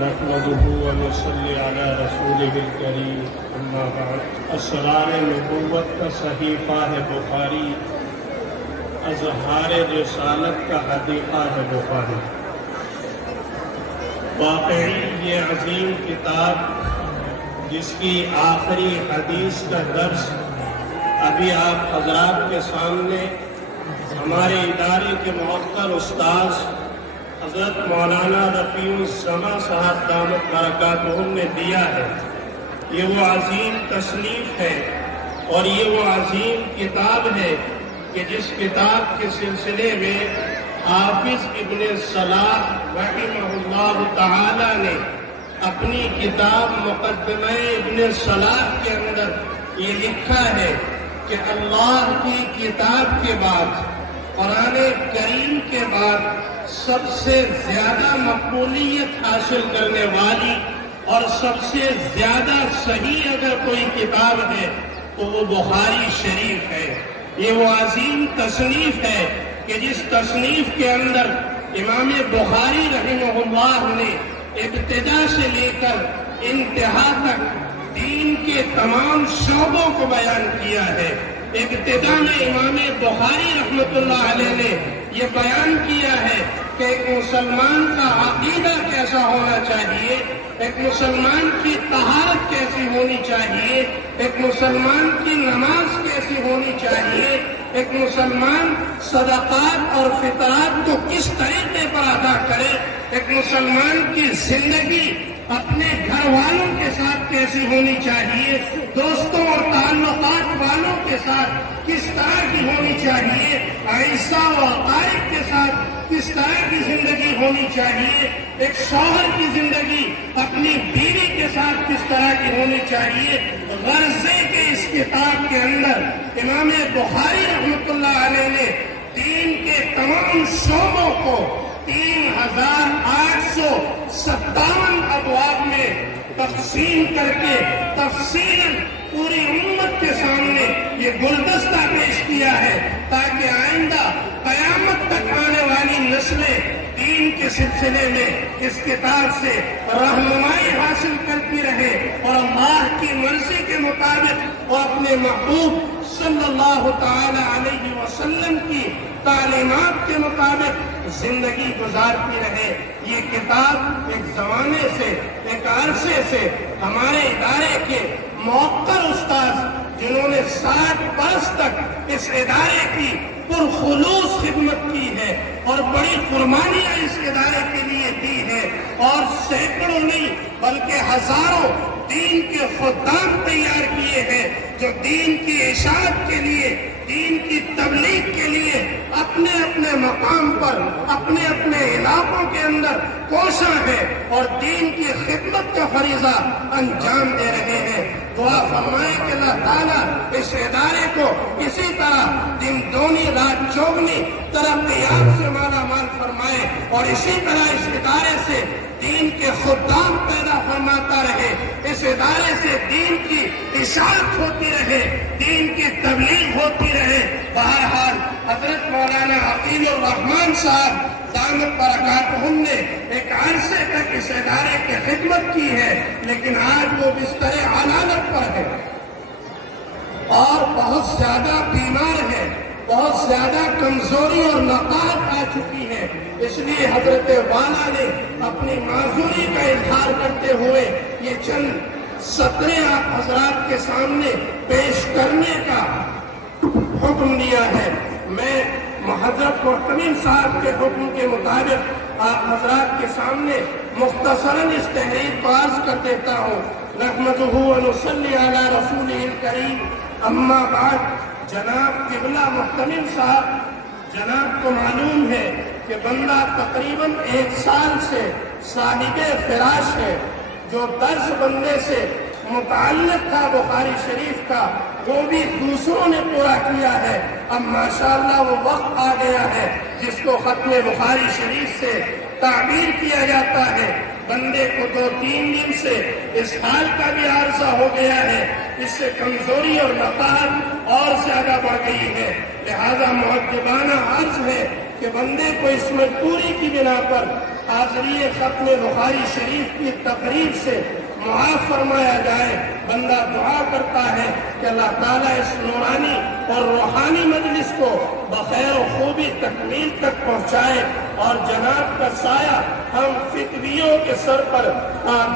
نحمده ونصلي على رسوله الكريم اما بعد اسرار نبوت کا صحیفہ ہے بخاری، اظہار رسالت کا حدیقہ ہے بخاری۔ واقعی یہ عظیم کتاب جس کی آخری حدیث کا درس ابھی آپ حضرات کے سامنے ہمارے ادارے کے موقر استاذ حضرت مولانا رفیع السما صاحب دامت برکاتہم نے دیا ہے، یہ وہ عظیم تصنیف ہے اور یہ وہ عظیم کتاب ہے کہ جس کتاب کے سلسلے میں حافظ ابن صلاح رحمہ اللہ تعالی نے اپنی کتاب مقدمہ ابن صلاح کے اندر یہ لکھا ہے کہ اللہ کی کتاب کے بعد، قرآن کریم کے بعد سب سے زیادہ مقبولیت حاصل کرنے والی اور سب سے زیادہ صحیح اگر کوئی کتاب ہے تو وہ بخاری شریف ہے۔ یہ وہ عظیم تصنیف ہے کہ جس تصنیف کے اندر امام بخاری رحمہ اللہ نے ابتدا سے لے کر انتہا تک دین کے تمام شعبوں کو بیان کیا ہے۔ ابتدا میں امام بخاری رحمۃ اللہ علیہ نے یہ بیان کیا ہے کہ ایک مسلمان کا عقیدہ کیسا ہونا چاہیے، ایک مسلمان کی طہارت کیسی ہونی چاہیے، ایک مسلمان کی نماز کیسی ہونی چاہیے، ایک مسلمان صدقات اور فطرات کو کس طریقے پر ادا کرے، ایک مسلمان کی زندگی اپنے گھر والوں کے ساتھ کیسی ہونی چاہیے، دوستوں اور تعلقات والوں کے ساتھ کس طرح کی ہونی چاہیے، عیسیٰ و عقائد کے ساتھ کس طرح کی زندگی ہونی چاہیے، ایک شوہر کی زندگی اپنی بیوی کے ساتھ کس طرح کی ہونی چاہیے۔ غرضے کے اس کتاب کے اندر امام بخاری رحمۃ اللہ علیہ نے دین کے تمام شعبوں کو 3857 ابواب میں تقسیم کر کے تفصیلاً پوری امت کے سامنے یہ گلدستہ پیش کیا ہے تاکہ آئندہ قیامت تک آنے والی نسلیں دین کے سلسلے میں اس کتاب سے رہنمائی حاصل کرتی رہے اور اللہ کی مرضی کے مطابق اور اپنے محبوب صلی اللہ تعالی علیہ وسلم کی تعلیمات کے مطابق زندگی گزارتی رہے۔ یہ کتاب ایک زمانے سے، ایک عرصے سے ہمارے ادارے کے موقر استاذ جنہوں نے 60 برس تک اس ادارے کی پرخلوص خدمت کی ہے اور بڑی قربانیاں اس ادارے کے لیے دی ہے اور سینکڑوں نہیں بلکہ ہزاروں دین کے خدام تیار کیے ہیں جو دین کی اشاعت کے لیے، دین کی تبلیغ کے لیے اپنے اپنے مقام پر، اپنے اپنے علاقوں کے اندر کوشاں ہے اور دین کی خدمت کا فریضہ انجام دے رہے ہیں۔ دعا فرمائے کہ اللہ تعالیٰ اس ادارے کو اسی طرح دن دونی رات چوگنی ترقیات سے مالا مال فرمائے اور اسی طرح اس ادارے سے دین کے خدام پیدا فرماتا رہے، اس ادارے سے دین کی اشاعت ہوتی رہے، دین کی تبلیغ ہوتی رہے۔ بہرحال حضرت مولانا عقیل الرحمان صاحب دامت برکاتہم نے ایک عرصے تک اس ادارے کی خدمت کی ہے، لیکن آج وہ بستر علالت پر ہے اور بہت زیادہ بیمار ہے، بہت زیادہ کمزوری اور نقاہت آ چکی ہے۔ اس لیے حضرت والا نے اپنی معذوری کا اظہار کرتے ہوئے یہ چند سطریں آپ حضرات کے سامنے پیش کرنے کا حکم دیا ہے۔ میں حضرت محتمم صاحب کے حکم کے مطابق آپ حضرات کے سامنے مختصراً اس تحریر کو عرض کر دیتا ہوں۔ نحمدہ ونصلی علی رسولہ الکریم اما بعد۔ جناب قبلہ محتمم صاحب، جناب کو معلوم ہے کہ بندہ تقریباً 1 سال سے صاحب فراش ہے۔ جو درس بندے سے متعلق تھا بخاری شریف کا وہ بھی دوسروں نے پورا کیا ہے۔ اب ماشاءاللہ وہ وقت آ گیا ہے جس کو ختم بخاری شریف سے تعبیر کیا جاتا ہے۔ بندے کو 2-3 دن سے اس حال کا بھی عارضہ ہو گیا ہے، اس سے کمزوری اور نقاہت اور زیادہ بڑھ گئی ہے۔ لہذا مؤدبانہ عرض ہے کہ بندے کو اس مجبوری کی بنا پر حاضری ختم بخاری شریف کی تقریب سے معاف فرمایا جائے۔ بندہ دعا کرتا ہے کہ اللہ تعالیٰ اس نورانی اور روحانی مجلس کو بخیر و خوبی تکمیل تک پہنچائے اور جناب کا سایہ ہم فکریوں کے سر پر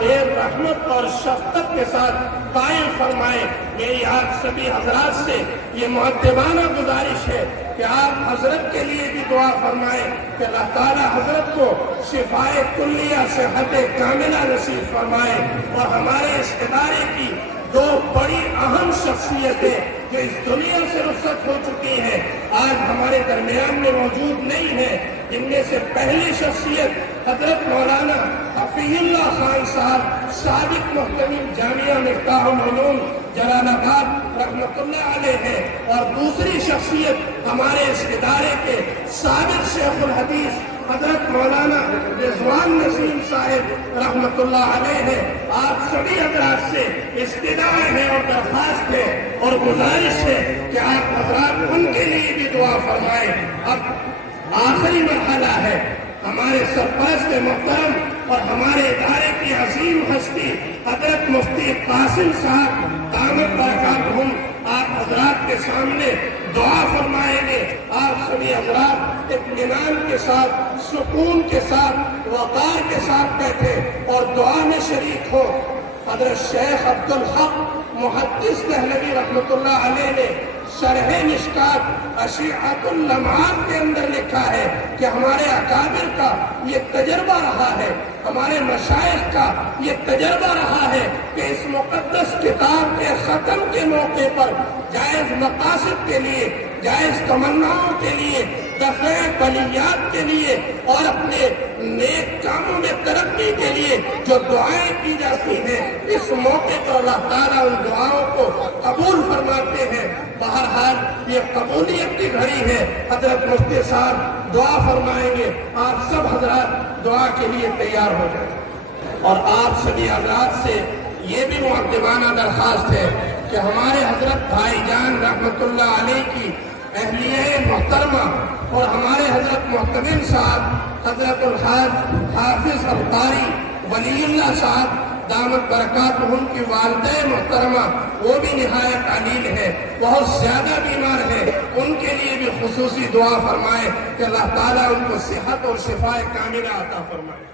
دیر رحمت اور شفقت کے ساتھ قائم فرمائے۔ میری آپ سبھی حضرات سے یہ مؤدبانہ گزارش ہے کہ آپ حضرت کے لیے بھی دعا فرمائیں کہ اللہ تعالیٰ حضرت کو شفائے کلیہ صحت کاملہ نصیب فرمائے، اور ہمارے اس ادارے کی دو بڑی اہم شخصیتیں جو اس دنیا سے رخصت ہو چکی ہیں آج ہمارے درمیان میں موجود نہیں ہیں۔ ان میں سے پہلی شخصیت حضرت مولانا حفیظ اللہ خان صاحب سابق محتمم جامعہ مفتاح العلوم جلال آباد رحمۃ اللہ علیہ ہے، اور دوسری شخصیت ہمارے اس ادارے کے سابق شیخ الحدیث حضرت مولانا رضوان نسیم صاحب رحمۃ اللہ علیہ ہے۔ آپ سبھی حضرات سے استدعا ہے اور درخواست ہے اور گزارش ہے کہ آپ حضرات ان کے لیے بھی دعا فرمائیں۔ اب آخری مرحلہ ہے، ہمارے سرپرست محترم اور ہمارے ادارے کی عظیم ہستی حضرت مفتی قاسم صاحب دامت برکاتہم آپ حضرات کے سامنے دعا فرمائیں گے۔ آپ سبھی حضرات اطمینان کے ساتھ، سکون کے ساتھ، وقار کے ساتھ بیٹھے اور دعا میں شریک ہو۔ حضرت شیخ عبدالحق محدث دہلوی رحمۃ اللہ علیہ نے شرح مشکات اشیعۃ اللمعات کے اندر لکھا ہے کہ ہمارے اکابر کا یہ تجربہ رہا ہے، ہمارے مشائخ کا یہ تجربہ رہا ہے کہ اس مقدس کتاب کے ختم کے موقع پر جائز مقاصد کے لیے، جائز تمناؤں کے لیے، دفع بلیات کے لیے اور اپنے نیک کاموں میں ترقی کے لیے جو دعائیں کی جاتی ہیں، اس موقع پر اللہ تعالیٰ ان دعاؤں کو قبول فرماتے ہیں۔ بہرحال یہ قبولیت کی گھڑی ہے۔ حضرت مفتی صاحب دعا فرمائیں گے، آپ سب حضرات دعا کے لیے تیار ہو جائیں، اور آپ سبھی حضرات سے یہ بھی مؤدبانہ درخواست ہے کہ ہمارے حضرت بھائی جان رحمۃ اللہ علیہ کی اہلیہ محترمہ اور ہمارے حضرت محتمم صاحب حضرت الحاج حافظ القاری ولی اللہ صاحب دامت برکاتہم کی والدہ محترمہ، وہ بھی نہایت علیل ہے، بہت زیادہ بیمار ہے، ان کے لیے بھی خصوصی دعا فرمائے کہ اللہ تعالیٰ ان کو صحت اور شفا کاملہ عطا فرمائے۔